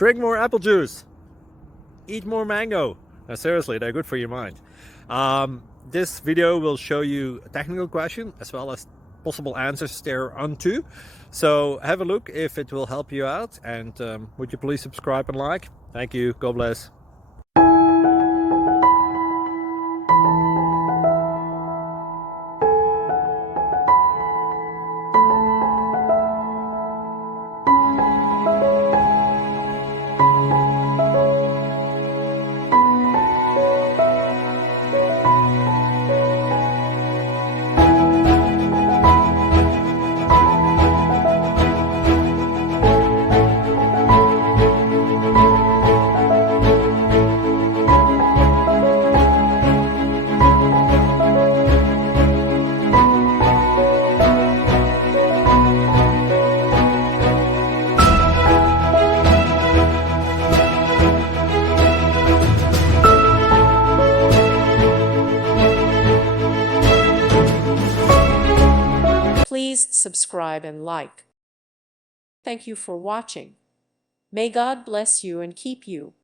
Drink more apple juice. Eat more mango. Now, seriously, they're good for your mind. This video will show you a technical question as well as possible answers thereunto. So have a look if it will help you out, and would you please subscribe and like? Thank you. God bless. Please subscribe and like. Thank you for watching. May God bless you and keep you.